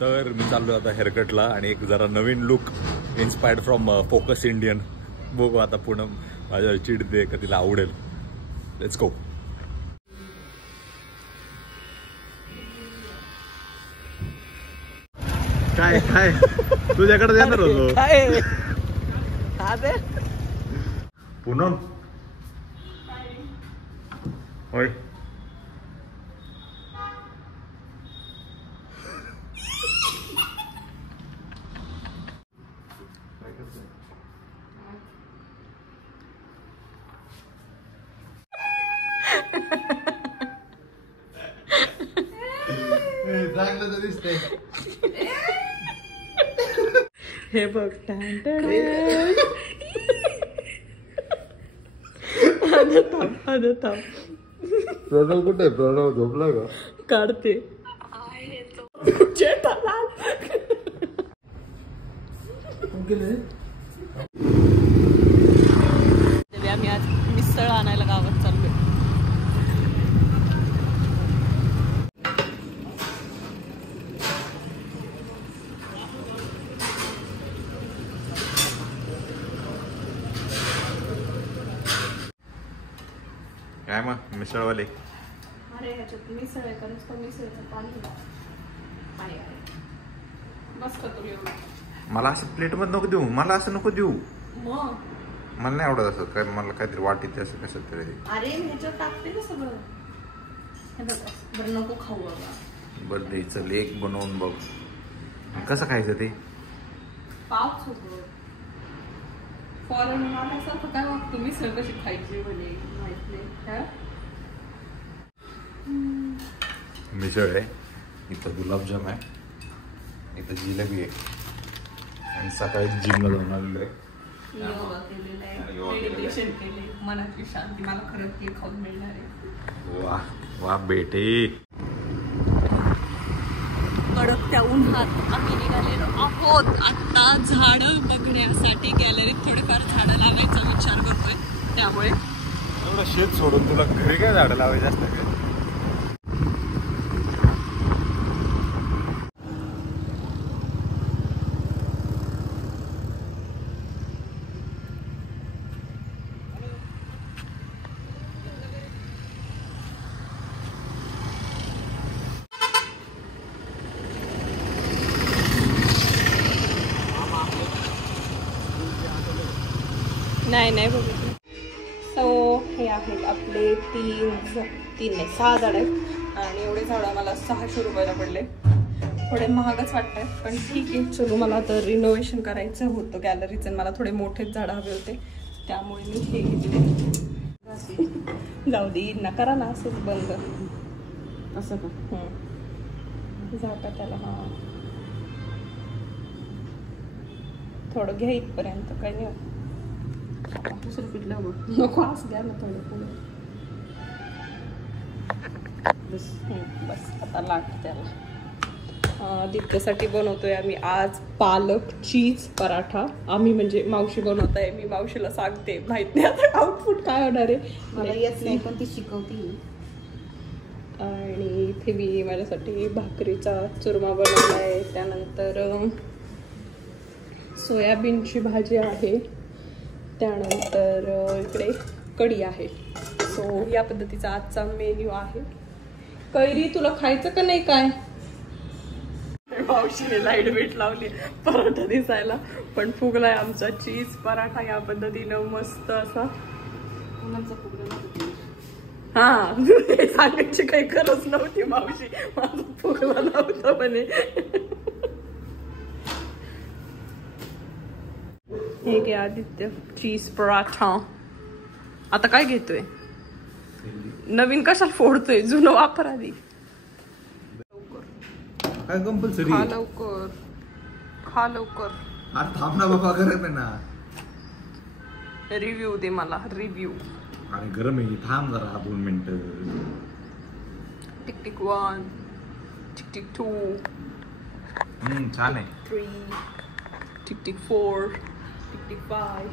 तर मी चाललो आता हेअरकटला आणि एक जरा नवीन look inspired from focus Indian. बघू आता पूनम माझ्या चिडते का तिला आवडेल. Let's go. काय काय तुझ्याकडे देणार होतो पूनम. होय चांगलं तर दिसतंय. हे बघ प्रणव कुठे? प्रणव झोपला का? काढते आम्ही आज मिसळ आणायला गावात चाललोय. काय मग मिसळवाले? अरे ह्याच्यात मिसळ आहे का नुसतं मिसळचं पाणी आहे. मस्त तुला एवढं. मला असं प्लेट मध्ये नको देऊ. मला असं नको देऊ. मग मला नाही आवडत असं काय. मला काहीतरी वाटीत असं कसं तरी. अरे ह्याच्यात टाकते ना सगळं. हे बघ बरं नको खाऊ बाबा. बरं दे चल एक बनवून बघ कसं खायचं ते. पाव सगळं फॉरेन आल्यासारखं काय वागतो. मिसळ कशी खायची म्हणे माहित नाही. मिसळ आहे इथं, गुलाबजाम आहे इथं, जिलेबी आहे आणि सकाळी जिमला जाऊन आलेलो आहे. योगा केलेला आहे, मेडिटेशन केले, मनाची शांती. मला खरंच हे खाऊन मिळणार आहे. वा वा बेटे. कडकत्या उन्हात आम्ही निघालेलो आहोत आता झाडं बघण्यासाठी. गॅलरीत थोडेफार झाडं लावायचा विचार करतोय. त्यामुळे एवढं शेत सोडून तुला घरी काय झाडं लावायचं असतं काय? नाही नाही बघितलं. सो हे आहेत आपले 6 झाड आहेत आणि एवढे झाडं मला 600 रुपयाला पडले. थोडे महागच वाटत आहेत पण ठीक आहे. चलो मला तर रिनोव्हेशन करायचं होतं गॅलरीचं. मला थोडे मोठेच झाडं हवे होते त्यामुळे मी हे घेतले. जाऊ दे ना करा ना असंच बंद असं का झाका त्याला. हां थोडं घ्या इथपर्यंत काही नाही. दुसरं पिठलं बघ नको असं द्या ना थोडं पुढे. बस आता लाट त्याला. दित्यासाठी बनवतोय आम्ही आज पालक चीज पराठा. आम्ही म्हणजे मावशी बनवत आहे. मी मावशीला सांगते माहित नाही आता आउटपुट काय होणार आहे. मला येत नाही पण ती शिकवते. आणि इथे मी माझ्यासाठी भाकरीचा चुरमा बनवला आहे. त्यानंतर सोयाबीनची भाजी आहे. त्यानंतर इकडे कढी आहे. सो या पद्धतीचा आजचा मेन्यू आहे. कैरी तुला खायचं का नाही काय? मावशीने लाईट वेट लावली पराठा दिसायला पण फुगलाय आमचा चीज पराठा या पद्धतीनं मस्त असा. हा सांगायची काही गरज नव्हती मावशी. माझा फुगला नव्हता म्हणे. हे घे आदित्य चीज पराठा. आता काय घेतोय? नवीन कशाला फोडतोय? जुनं वापर आधी. काय कंपल्सरी? खा लवकर खा लवकर. अरे थांब ना बाबा गरम आहे ना. रिव्ह्यू दे मला रिव्ह्यू. अरे गरम आहे थांब जरा 2 मिनिटं. टिक टिक 1 टिक टिक 2 छान आहे. 3 टिक टिक 4 टिक टिक 5.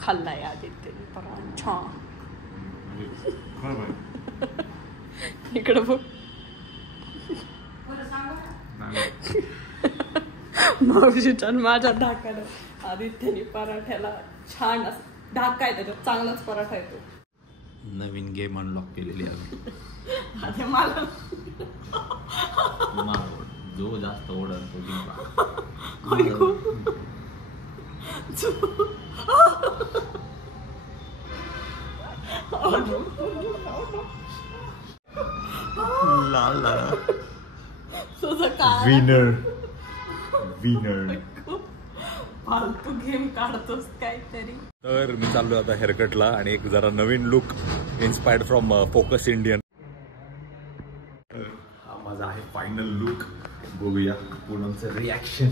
खाल्लाय आदित्य पराठा. इकडं बघ. मावशीच्या माझ्या ढाकानं आदित्यने पराठ्याला छान असं ढाका आहे, त्याच्यात चांगलाच पराठा येतो. नवीन गेम अनलॉक केलेली आहे. आता मला जो जास्त ओढल तो जिंकला. विनर फालतू गेम काढतोस काहीतरी. तर मी चाललो आता हेअरकटला आणि एक जरा नवीन look inspired from focus Indian. हा माझा आहे फायनल लुक. बघूया पूनमचं रिॲक्शन.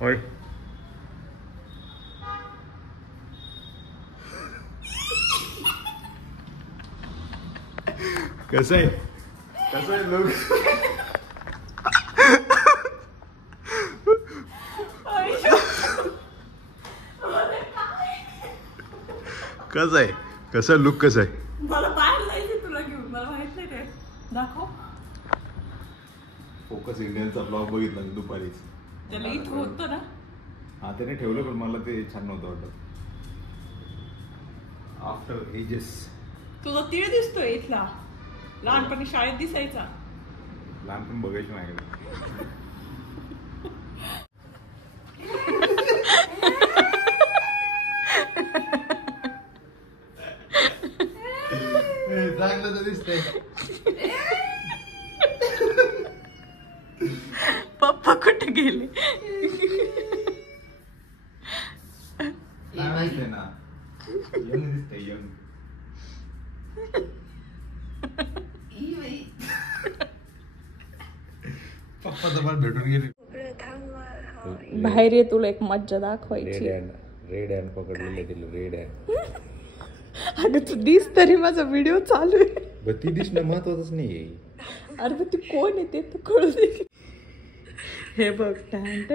होय कसं आहे लुक? कसं लुक कसं आहे? मला बाहेर जायचं तुला घेऊन, मला माहित नाही ते. दाखव. फोकस इंडियनचा ब्लॉग बघितला मी दुपारीच. त्याला इथं होतं ना. हा त्याने ठेवलं पण मला ते छान नव्हतं वाटत. After ages. तुझा तीळ दिसतोय इथला. लहानपणी शाळेत दिसायचा. लहानपण बघायची माझ्याकडे. चांगलं तर दिसतंय. पप्पा कुठे गेले? माहिती ना यंग दिसतंय यंग. पप्पा जवळ भेटून गेले. बाहेर ये, तुला एक मज्जा दाखवायची. रेड हँड पकडलेले तिला. Red hand. अगं तू दिस तरी, माझा व्हिडिओ चालू आहे. ती दिसणं महत्वाचंच नाहीये. अरे तू कोण आहे ते तर कळू दे. हे बघ. थांब.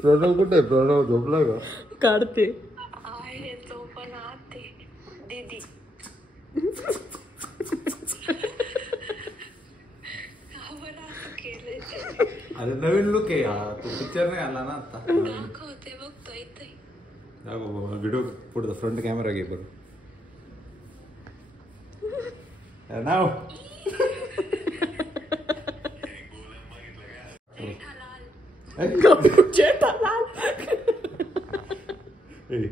प्रणव कुठे? प्रणव झोपला का? काढते. अरे नवीन लुक आहे यार. तू पिक्चर नाही आला ना आता. व्हिडिओ पुढे फ्रंट कॅमेरा घे बरं. नाव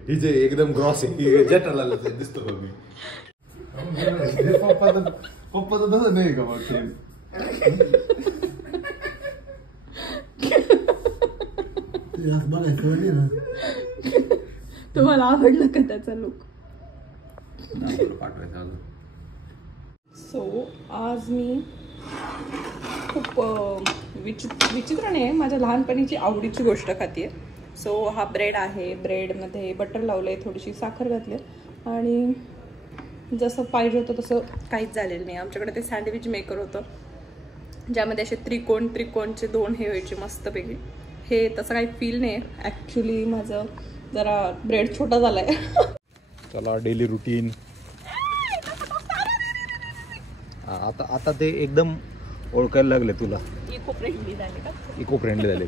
हिचे एकदम ग्रॉस आहे. जेठालाल दिसतो बघ मी. पप्पा तर तसं नाही का मग? तुम्हाला आवडलं का त्याचा लुक? पाठवायचा. सो आज मी खूप विचित्र नाही, माझ्या लहानपणीची आवडीची गोष्ट खाते. सो हा ब्रेड आहे. ब्रेडमध्ये बटर लावलं आहे, थोडीशी साखर घातली आणि जसं पाहिजे होतं तसं काहीच झालेलं नाही. आमच्याकडे ते सँडविच मेकर होतं ज्यामध्ये असे त्रिकोणचे 2 हे व्हायचे मस्तपैकी. हे तसं काही फील नाही. ॲक्च्युली माझं जरा ब्रेड छोटा झाला आहे. चला डेली रुटीन. आता ते एकदम ओळखायला लागले तुला. इको फ्रेंडली झाले का? इको फ्रेंडली झाले.